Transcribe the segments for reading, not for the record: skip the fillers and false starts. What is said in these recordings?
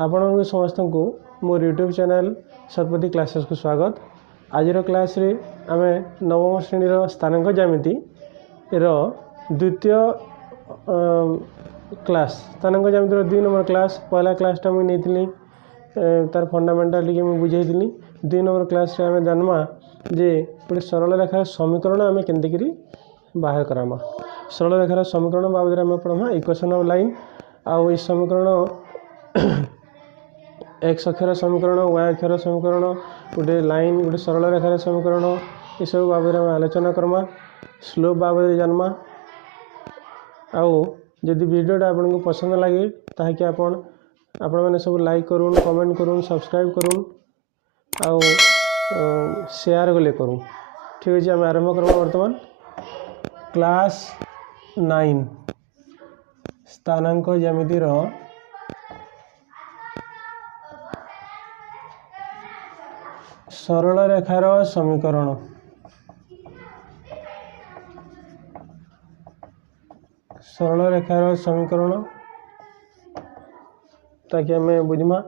आपण समस्त को मोर यूट्यूब चैनल शतपथी क्लासेस को स्वागत। आज क्लास रे आमे नवम श्रेणी स्थानांक ज्यामिति रो द्वितीय क्लास स्थानांक ज्यामिति रो 2 नंबर क्लास पहला क्लासटा मुझे नहीं तार फंडामेंटाल टी मुझे बुझाई 2 नंबर क्लास रे आमे जानमा जे गोटे सरल रेखार समीकरण आमे केनते बाहर करामा। सरल रेखार समीकरण बाबद आमे पढ़मा इक्वेशन ऑफ लाइन आउ इस समीकरण एक्स अक्षर समीकरण वाई अक्षर समीकरण गोटे लाइन गोटे सरल रेखार समीकरण ये सब बाबद आम आलोचना करमा स्लोप बाबद जानमा। आउ जदि वीडियोटा आपन को पसंद लगे ताकि आपण मैंने सब लाइक करूँ कमेंट करूँ सब्सक्राइब करूँ आउ शेयर गले करूँ। ठीक अच्छे आम आरंभ करमा। वर्तमान क्लास 9 स्थानांक ज्यामिति सरल रेखार समीकरण सरल रेखार समीकरण ताकि आम बुझमा।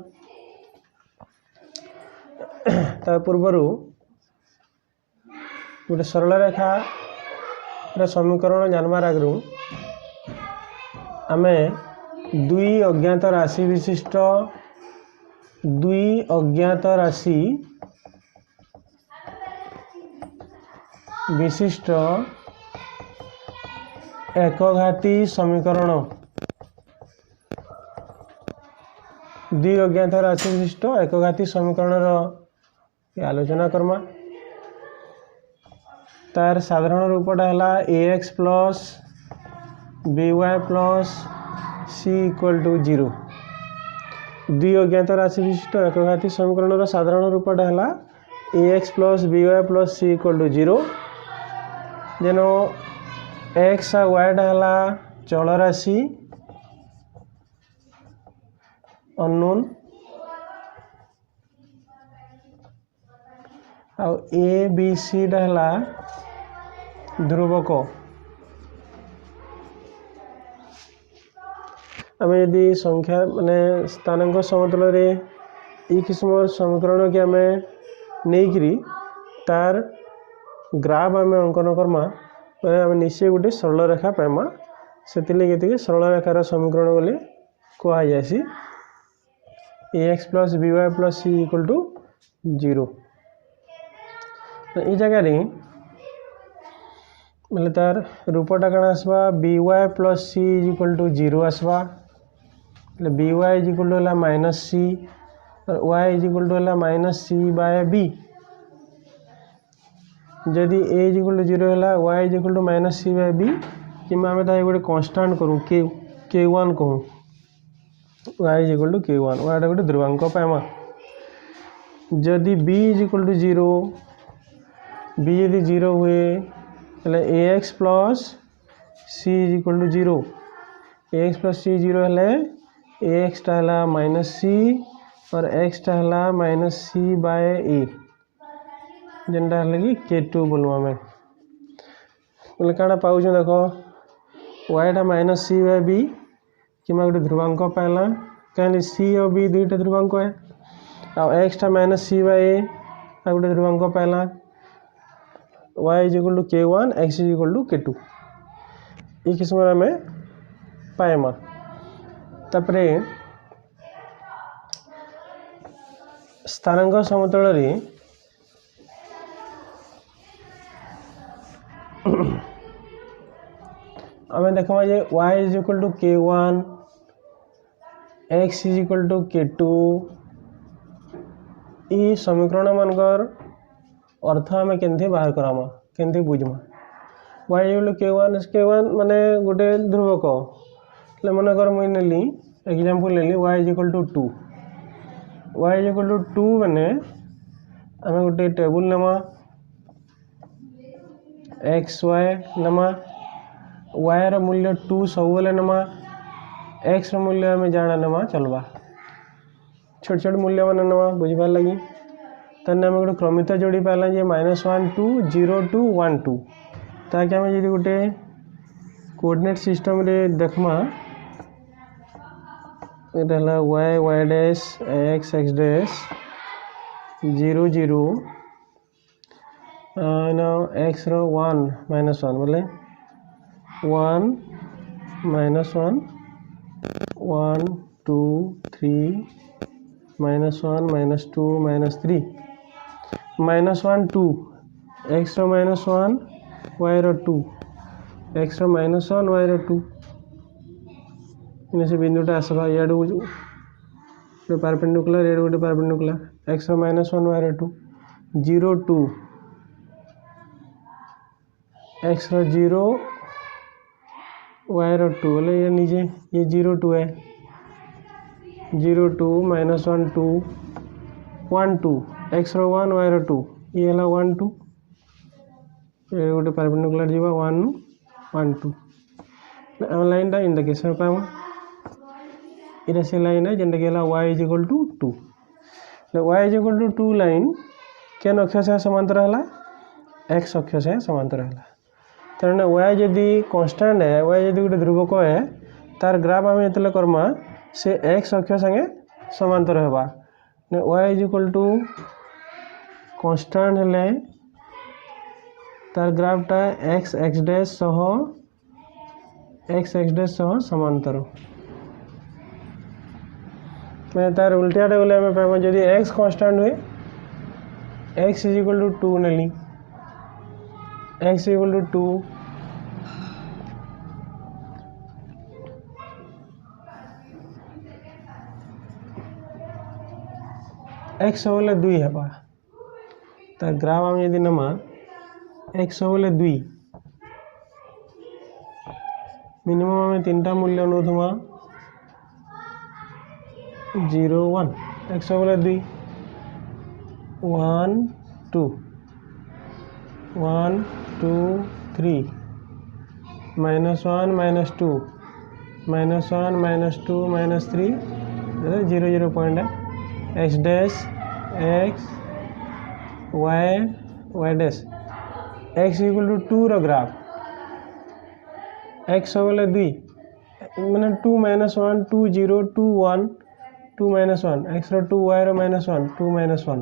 ता पूर्वर गोटे सरल रेखार समीकरण जानवर आगु आम दुई अज्ञात राशि विशिष्ट एकघाती समीकरण दुई अज्ञात राशि विशिष्ट एकघाती समीकरण आलोचना करमा। तार साधारण रूपटा है ax plus by plus c equal to 0। दुई अज्ञात राशि विशिष्ट एकघाती समीकरण साधारण रूपटा है ax plus by plus c equal to 0। जेन एक्स आ वाईटा है चल राशि अननोन आउ ए बी सी टा है ध्रुवक। आम यदि संख्या माने स्थानांक समतल रे ई किस्म समीकरण के आम नहीं तार ग्राफ आम अंकन करमा आम निश्चय गोटे सरल रेखा पाइमा। से सरल रेखार समीकरण बोले कहुसी ax plus by plus c equal to 0। ये जगह मतलब तार रूपटा कण आसवा by plus c equal to 0 आसवा by is equal to minus c और y is equal to minus c by b। जदि a इज इक्वल टू 0 है y is equal to minus c by b कि आम गोटे constant करूँ k1 कहूँ y is equal to k1 y गोटे ध्रुवांक पाइमा। जदि b is equal to 0 b यदि 0 हुए ax plus c is equal to 0 ax plus c 0 है ax टा है माइनस c और x टा है माइनस c बाय a जेनटा है कि k2 बोलूँ आम बोले काଣା पाऊँ देख y minus c by b कि गोटे ध्रुवांक पाइला कहीं c और b दुईटा ध्रुवांक है आ x टा माइनस c बाय a गोटे ध्रुवांक पाइला y is equal to k1 x is equal to k2 ये किस्म आम पाइमा। तापरे स्थानांक समतल रे आम देखा जे y is equal to k1 x is equal to k2 ये समीकरण मानकर अर्थ आम के बाहर करामा के बुझमा। y is equal to k1 माने गोटे ध्रुवक मनकर मुझे नेली एग्जांपल नेली y is equal to 2 y is equal to 2 माने आम गोटे टेबुल नमा एक्स वाई नमा y रो मूल्य 2 सब नमा x रो मूल्य आम जाना नमा चलवा छोट छोट मूल्य मान नमा बुझबार लगी ताने आम गोटे क्रमित जोड़ी पाला जे -1 2 0 2 1 2 ताकि आम जी गोटे कोऑर्डिनेट सिस्टम रे देखमा ये Y Y dash X X dash 0 0 X रो 1 -1 बोले 1 -1 1 2 3 -1 -2 -3 -1 2 x रो -1 y रो 2 x रो -1 y रो 2 से बिंदुटा आसवा इे गोटे परपेंडिकुलर ये गोटे परपेंडिकुलर x रो -1 y रो 2 0 2 x रो 0 y रो 2 बोले ये नीचे ये 0 2 है 0 2 -1 2 1 2 x रो 1 y रो 2 ये है 1 2 ये गोटे परपेंडिकुलर जीवा 1 1 2 आम लाइन टा इन केस पाइबा इटा से लाइन है जेनटा कि y = 2 y = 2 लाइन केन अक्ष से समांतर है x अक्ष से समांतर है तेना y जदि कांस्टेंट है y जदि गोटे ध्रुवक है तार ग्राफ आम ये करमा से x अक्ष संगे समांतर होगा y = कांस्टेंट हेले तार ग्राफटा x x डैश सह समांतर मैं तार उल्टियाटे बोले आम पाइबा जदि x कांस्टेंट हुए x = 2 नेली x = 2 x बोले 2 है तार ग्राफ आम यदि नमा x बोले 2 मिनिमम आम 3टा मूल्य नौथुमा 0 1 x बोले 2 1 2 1 2 3 -1 -2 -1 -2 -3 0 0 पॉइंट है x dash x y dash x = 2 रो ग्राफ x बोले 2 मैंने 2 -1 2 0 2 1 2 -1 x रो 2 y रो -1 2 -1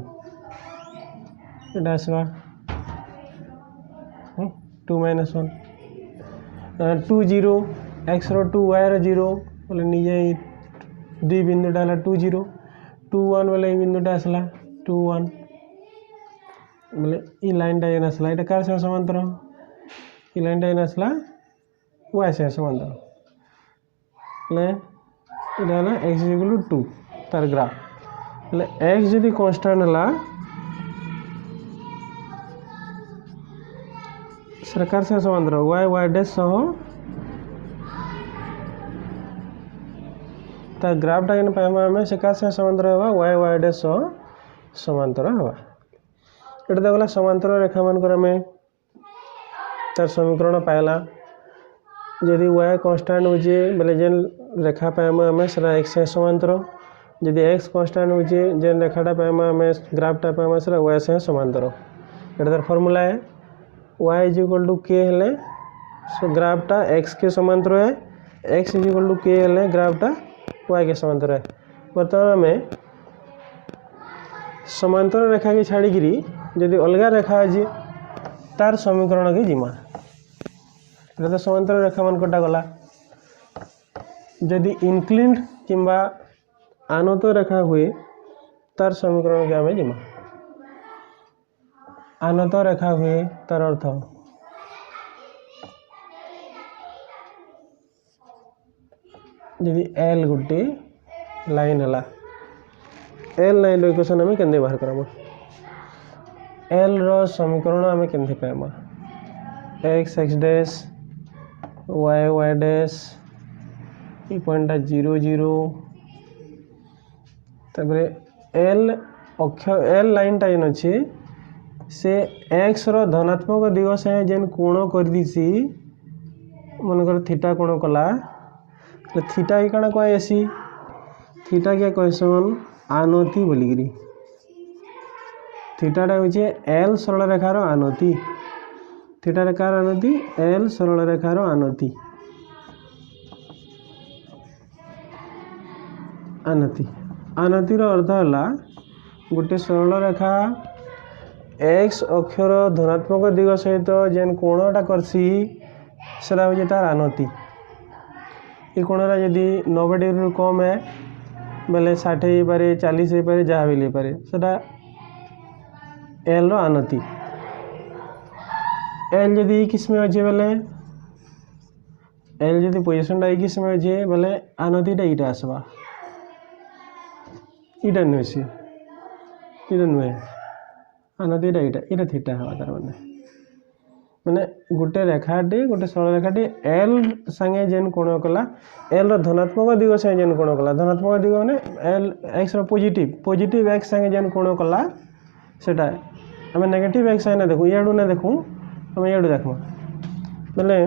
এটা আসবা 2 -1 2 0 x रो 2 y रो 0 बोले निजे दी बिंदुटा है 2 0 2 1 बोले ये बिंदुटा आसला 2 1 बोले ये लाइनटा ये आसला ये कार से समांतर ये लाइनटा ये आसला y से समांतर बोले ये x = 2 तार ग्राफ बोले x जदि कांस्टेंट है सरकार से समांतर y y डैश सह तार ग्राफटा के पाइबा आम से से समांतर होगा y y डैश सह समांतर होगा ये देखला समांतर रेखा मानकर आम तार समीकरण पाइला जदि y कांस्टेंट होचे बोले जेन रेखा पाइबा आम से x से समांतर जदि x कांस्टेंट होचे जेन रेखाटा पाइबा आम ग्राफटा पाइबा से y से समांतर ये तार फॉर्मूला है y = k हेले ग्राफटा x के समांतर है x = k हेले ग्राफटा y के समांतर है बर्तमान में समांतर रेखा के छाड़िकी जदि अलग रेखा अच्छी तार समीकरण के जिमा तो समांतर रेखा मान कटा गला जदि इनक्लिन्ड किंबा आनत रेखा हुए तार समीकरण के आम जिमा आनत रेखा हुए तार अर्थ जदि L गोटे लाइन है L लाइन इक्वेशन आम के बाहर करमा L रो समीकरण आम के पाइबा x x dash y y dash ये पॉइंटा 0 0 तापरे L अक्ष L लाइन टा अच्छे से x रो धनात्मक दिग से जेन कोण कर दीसी मनकर थीटा कोण कला थीटा के कण कहसी थीटा के कहसन आनति बोलिकी थीटाटा हूँ L सरल रेखार आनति थीटा रेखार आनति L सरल रेखार आनति आनति आनतिर अर्थ है गोटे सरल रेखा एक्स अक्षर धनात्मक दिग सहित जेन कोणटा करसी सेटा हूँ तार आनति। ये कोणरा यदि 90 डिग्री कम है बेले 60 हो पारे 40 हो पारे जहाँ भी पारे सेटा एल रो आनति। एल जदि किसमें अच्छे बेले एल जदि पोजिशन टा किसमें अच्छे बेले आनतिटा इटा आसवा इटा नुहे सी इटा नुहे आनतिटा इटा थीटा हवा तार माने गोटे रेखाटी गोटे सरल रेखाटी एल संगे जेन कोण कला एल रो धनात्मक दिग संगे जेन कोण कला धनात्मक दिग माने एल एक्स रो पॉजिटिव एक्स संगे जेन कोण कला सेटा आम नेगेटिव एक्स संगे ना देखू इयाडू ना देखू आम इयाडू देखमा बेले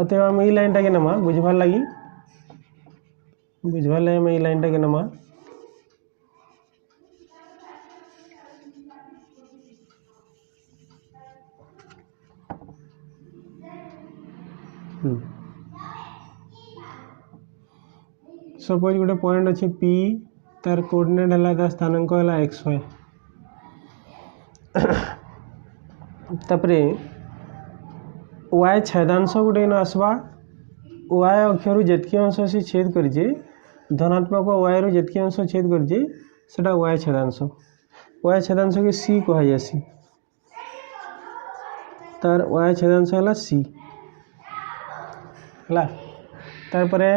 अतएव आम ई लाइन टाके नमा बुझबार लगी आम ई लाइन टाके नमा सपोज गोटे पॉइंट अच्छे पी तार कोऑर्डिनेट है तार स्थानांक है एक्स वाई तापरे वाई छेदांश गोटे न आसवा वाई अक्षर जितकी अंश से छेद करिजे धनात्मक वाई रू जितकी अंश छेद करिजे सेटा वाई छेदांश के सी कह जासी तार वाई छेदांश है सी है तारपरे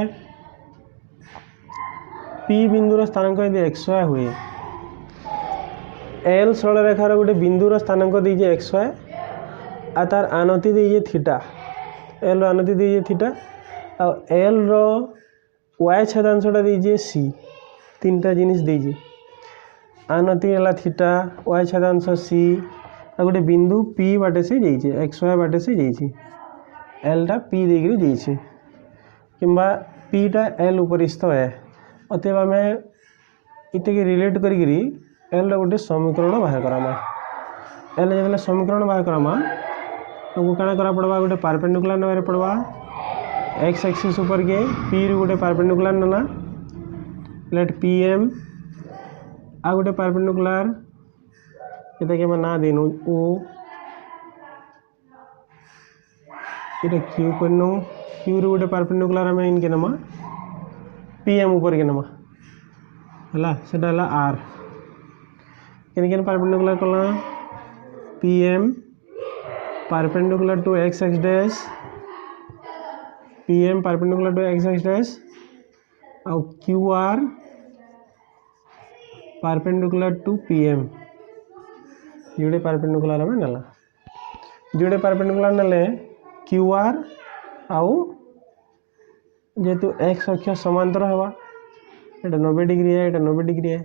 पी बिंदुर स्थानांक यदि एक्स वाई हुए एल सरल रेखार गोटे बिंदुर स्थानांक दीजिए एक्स वाई आ तार आनति दीजिए थीटा एल रो आनति दीजिए थीटा आ एल रो वाई छेदांशटा दीजिए सी तीनटा जिनिस दीजिए आनति है थीटा वाई छेदांश सी आ गोटे बिंदु पी बाटे से जाइए एक्स वाई बाटे से जाइए एलटा पी देकर जाइए किंबा पीटा एल उपरिस्थ है अतएव आम इतने रिलेट करी एल गोटे समीकरण बाहर करामा एल जो समीकरण बाहर करामा तो क्या करा पड़वा गोटे परपेंडिकुलर नवारे पड़वा एक्स एक्सिस ऊपर के पी रु गोटे परपेंडिकुलर नाना लेट पी एम आ गोटे परपेंडिकुलर ये ना देनु ओ ये क्यू करनु क्यू रु गोटे परपेंडिकुलर आम इनके नमा पी एम ऊपर के नमा है सेटा आर केन परपेंडिकुलर कला P M perpendicular to X X dash P M perpendicular to X X dash और Q R perpendicular to P M जोड़े परपेंडिकुलर आम नाला जोड़े परपेंडिकुलर नाले क्यू आर आउ जेहेतु एक्स अक्ष समांतर हवा ये 90 डिग्री है ये 90 डिग्री है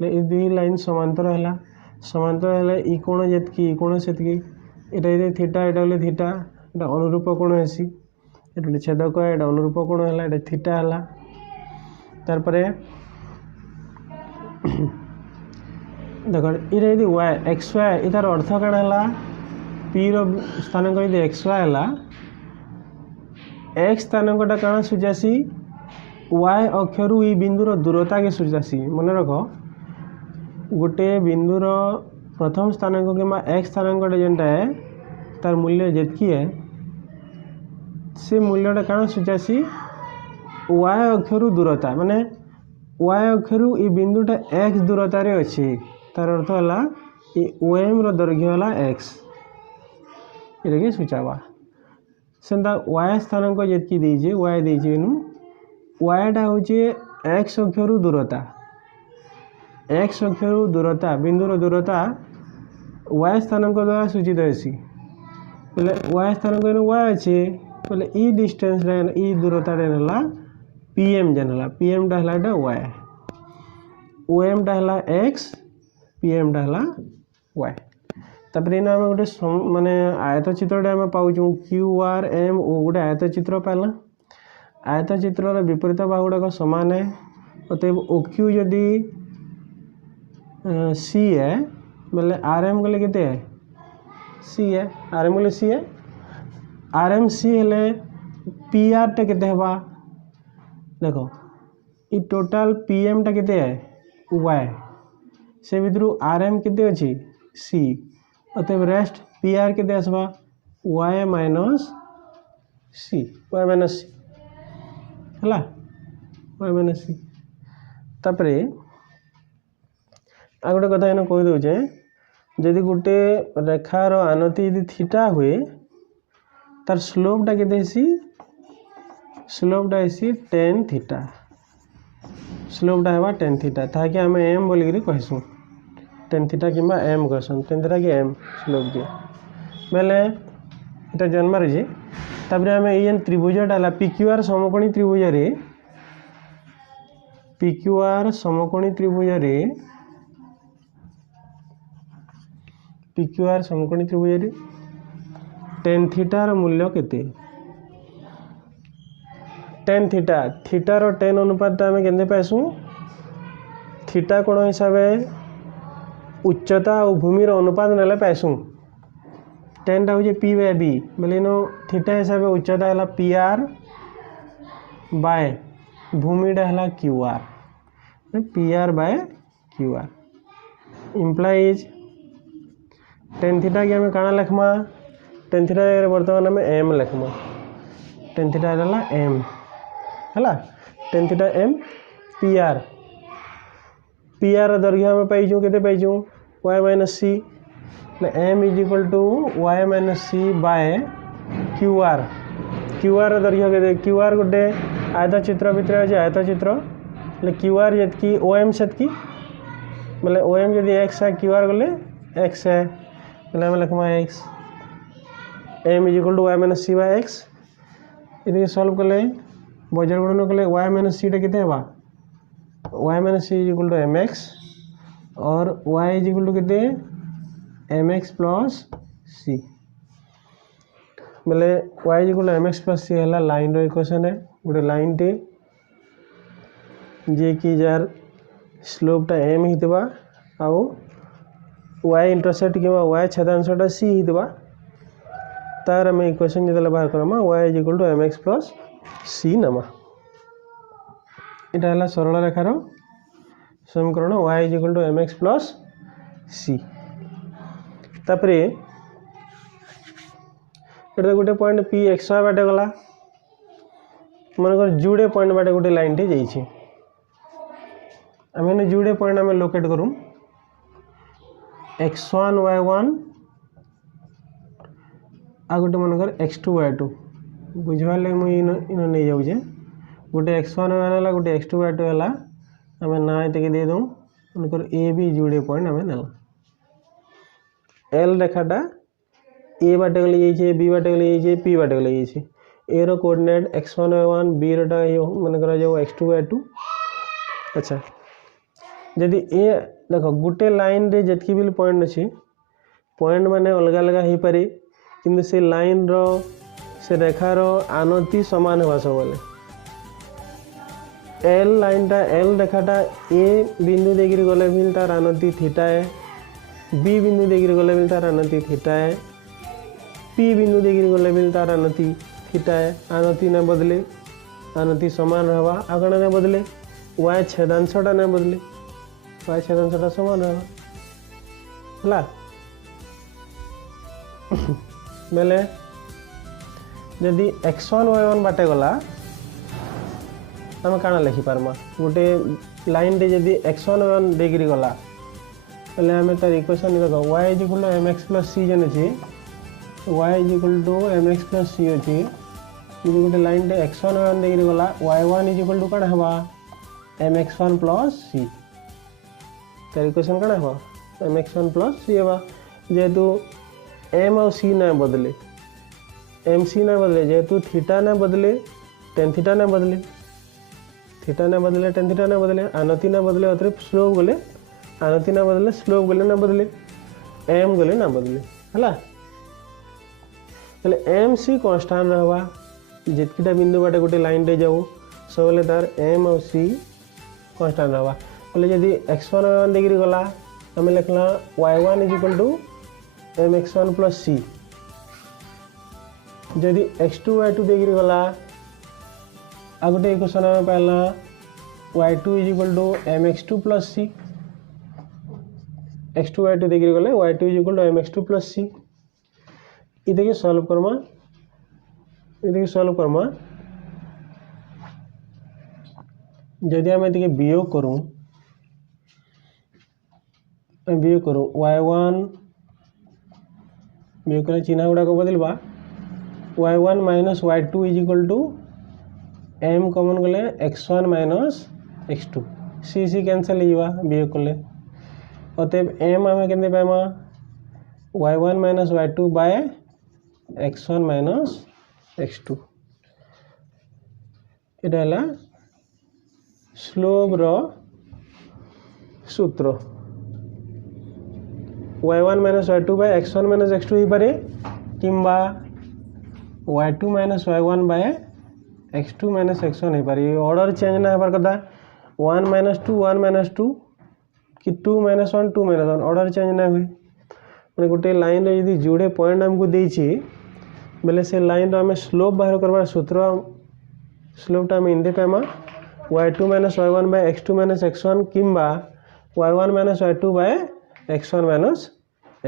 ये दुई लाइन समांतर है समांतर है ई कोण जितकी ई कोण से ये थीटा ये थीटा ये अनुरूप कोण हेसी ये छेदक है ये अनुरूप कोण है ये थीटा है तारपरे देख ये वाई एक्स वाई इतार अर्थ कण है पी रो स्थानांक यदि एक्स वाई है एक्स स्थानांकटा कण सूचासी वाई अक्षर ई बिंदुर दूरता के सूचासी मन रख गोटे बिंदुर प्रथम स्थानांक कि एक्स स्थानांकटा जेनटा है तार मूल्य जितकी है से मूल्यटा कण सूचासी वाई अक्षर दूरता माने वाई अक्षर ई बिंदुटा एक्स दूरतार अच्छे तार अर्थ है ओ एम दैर्घ्य है एक्स ये सूचावा सेंता वाई स्थानांक जितकी दीजिए वाई दीजिए वाईटा हूँ एक्स अक्षर दूरता एक्स अक्षर दूरता बिंदुर दूरता वाई स्थानांक द्वारा सूचित होसी बोले वाई स्थानांक वाई अच्छे बोले ई डिस्टेंस ई दूरता है पी एम जेन है पी एम टा है वाई ओ एम टा है एक्स पी एम टा है वाई तापर इन आम गोटे माने आयत चित्र आम पाऊँ क्यू आर एम ओ गोटे आयत चित्र पाला आयत चित्र विपरीत बाहु गुड़ाक सामान है अतएव ओ क्यू यदि सी है बोले आर एम गले के सी है आर एम गले सी है आर एम सी हेले पी आर टे के देखो ये टोटल पीएम टा केते है वाई से भितर आरएम केते अछि सी अतएव रेस्ट पीआर केते आसबा वाई माइनस सी हला वाई माइनस सी तापरे आ गोटे कथा एना कहि दउचे जदि गोटे रेखार आनति यदि थीटा हुए तार स्लोपटा केते सी स्लोपटा इसी टेन थीटा स्लोपटा है टेन थीटा ताकि आम एम बोलिकी कहसूँ टेन थीटा कि एम कहसन टेन थीटा कि एम स्लोप दिए बेले इटा जन्म रही तापर आम ये त्रिभुजटा है पिक्यूआर समकोणी त्रिभुज पिक्यूआर समकोणी त्रिभुज पिक्यूआर समकोणी त्रिभुज टेन थीटार मूल्य केते टेन थीटा थीटार टेन अनुपात आम के पाइसु थीटा कोण हिसाब उच्चता और भूमिर अनुपात ना पाइसु टेनटा हूँ पी बाय बी बोले नो थीटा हिसाब उच्चता है पी आर बाय भूमिटा है Q R P R by Q R implies tan theta कि आम काଣା लिखमा टेन थीटा बर्तमान आम एम लिखमा टेन थीटा है एम है tan theta M P R दैर्घ्य आम पाइचु के पाइचु Y minus C M is equal to Y minus C by Q R दैर्घ्य के क्यू आर गोटे आयतचित्र भितर अच्छे आयतचित्र क्यू आर जी ओ एम से बोले ओ एम जब एक्स है क्यू आर गले एक्स है बोले आम लिखमा X M is equal to Y minus C by X ये सल्व कले बजर गुणन कले वाई माइनस सी के Y minus C is equal to M X और वाई इज इक्वल टू के एम एक्स प्लस सी बोले Y is equal to M x plus सी है लाइन इक्वेशन है गोटे लाइन टे जे कि जार स्लोपटा एम होता आउ वाई इंटरसेप्ट कि वाई छेदांशटा सी होता तार आम इक्वेशन जो बाहर करमा Y is equal to M x plus C नमा इटा है सरल रेखार समीकरण Y is equal to M x plus C तापरे गोटे पॉइंट पी एक्स वाई बाटे गला मनकर जुड़े पॉइंट बाटे गोटे लाइन टे जाइए आम जुड़े पॉइंट आम लोकेट करूँ x1 y1 आ गोटे मनकर x2 y2 बुझवार लगे मुझे इन नहीं जाऊे गोटे x1 y1 है गोटे x2 y2 है आम ना ये दे दूँ उनकर ए बी जुड़े पॉइंट आम ना एल रेखाटा ए बाटे गले जाइए बी बाटे गले जाइए पी बाटे गले जाइए ए रो कोऑर्डिनेट x1 y1 बी रोटा मनकर जाओ x2 y2 अच्छा जदि ए देख गोटे लाइन रे जितकी भी पॉइंट अच्छी पॉइंट माने अलग अलग हो पारे किंतु से लाइन रो से रेखार आनति सामान हुआ सब एल लाइनटा एल रेखाटा ए बिंदु देकर गले भी तार आनति थीटा है बी बिंदु देकर गले भी तार आनति थीटा है पी बिंदु देकर गले भी तार आनति थीटा है आनति न बदले आनति सामान रहा आगण न बदले वाई छेदांशटा न बदले वाई छेदांशटा सामान रहा बेले जदि x1 y1 बाटे गला आम काना लिखिपारमा गोटे लाइन टे जदि x1 y1 देकर गला पहले आम तार इक्वेशन देख y is equal to M x plus c जन अच्छे y is equal to M x plus c अच्छे यदि गोटे लाइन टे x1 y1 देकर गला y1 इज इक्वल टू कण हवा एम एक्स वन प्लस सी तार इक्वेशन कण हवा एम एक्स वन प्लस सी हवा जेहेतु एम और सी ना बदले एम सी ना बदले जेहेतु थीटा ना बदले टेन थीटा ना बदले थीटा ना बदले टेन थीटा ना बदले आनति ना बदले अतिरिक्त स्लोप गले आनति ना बदले स्लोप गले ना बदले एम गले ना बदले है एम सी कन्स्टांट रहा जितकीटा बिंदु बाटे गोटे लाइन टे जाऊ सब तार एम और सी कन्स्टांट रहा बोले जदि x1 y1 देकर गला आम लिखला y1 is equal to M x one plus c जदि x2 y2 देकर गला आ गोटे इक्वेशन आम पाला y2 is equal to mx2 plus c x2 y2 देखिए गले y2 is equal to mx2 plus c ये देखिए सॉल्व करमा जदि आम ये वियोग करूँ y1 वियोग कले चिन्ह गुड़ाक बदलवा y1 minus y2 is equal to m कमन गले x1 माइनस x2 सी कैंसल होगा वियोग कले अतएव m आम के पाइमा y1 minus y2 bye x1 minus x2 ये स्लोप रो सूत्र y1 minus y2 bye x1 minus x2 हो पारे किंबा y2 minus y1 bye x2 minus x1 हो पारे ऑर्डर चेंज ना होबार कथा 1 माइनस 2 कि 2 माइनस 1 2 माइनस 1 ऑर्डर चेंज ना हुए मैंने गोटे लाइन रे यदि जोड़े पॉइंट आमको देछि बेले से लाइन रो आम स्लोप बाहर करबार सूत्र स्लोपटा आम इंदे पाइमा y2 minus y1 bye x2 minus x1 किंबा y1 minus y2 bye x1 minus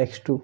x2